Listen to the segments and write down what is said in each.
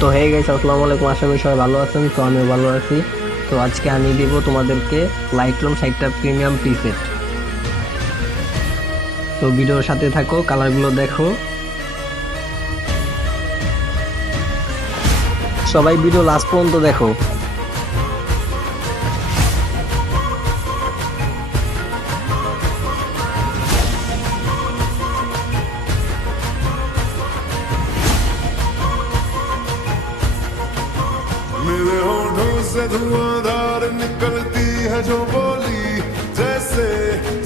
তো হয়ে গেছে, আসসালামু আলাইকুম, আশা করি সবাই ভালো আছেন। তো আমিও ভালো আছি। তো আজকে আমি দিব তোমাদেরকে লাইটরুম 60টা প্রিমিয়াম প্রিসেট। তো ভিডিওর সাথে থাকো, কালারগুলো দেখো। সবাই ভিডিও লাস্ট পর্যন্ত দেখো। मेरे होठों से धुआंधार निकलती है जो बोली, जैसे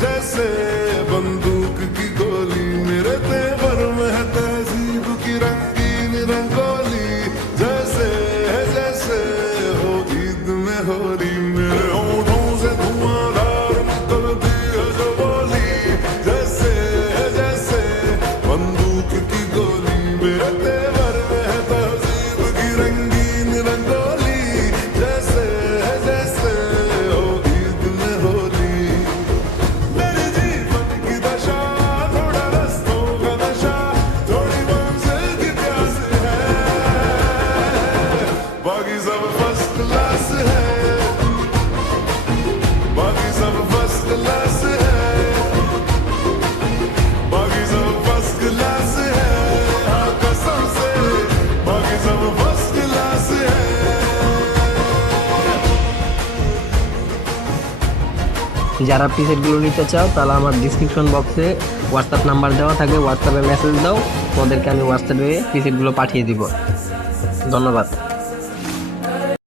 जैसे बंदूक की गोली। मेरे तेवर में है तहजीब की रंगीन रंगोली, जैसे जैसे हो ईद में होली। मेरे होठों से धुआंधार निकलती है जो बोली, जैसे जैसे बंदूक की गोली। मेरे तेवर में है तहजीब की रंगीन रंगोली, जैसे जैसे हो ईद में होली। मेरे जीवन की दशा थोड़ा रस्तों का नशा, थोड़ी मंजिल की प्यास है, बाकी सब फर्स्ट क्लास है, बाकी सब फर्स्ट क्लास है, बाकी सब फर्स्ट क्लास है। हाँ कसम से बाकी सब फर्स्ट क्लास है। যারা প্রিসেটগুলো নিতে চাও তাহলে আমার ডিসক্রিপশন বক্সে হোয়াটসঅ্যাপ নাম্বার দেওয়া থাকে, হোয়াটসঅ্যাপে মেসেজ দাও, তোমাদেরকে আমি হোয়াটসঅ্যাপে প্রিসেটগুলো পাঠিয়ে দিব। ধন্যবাদ।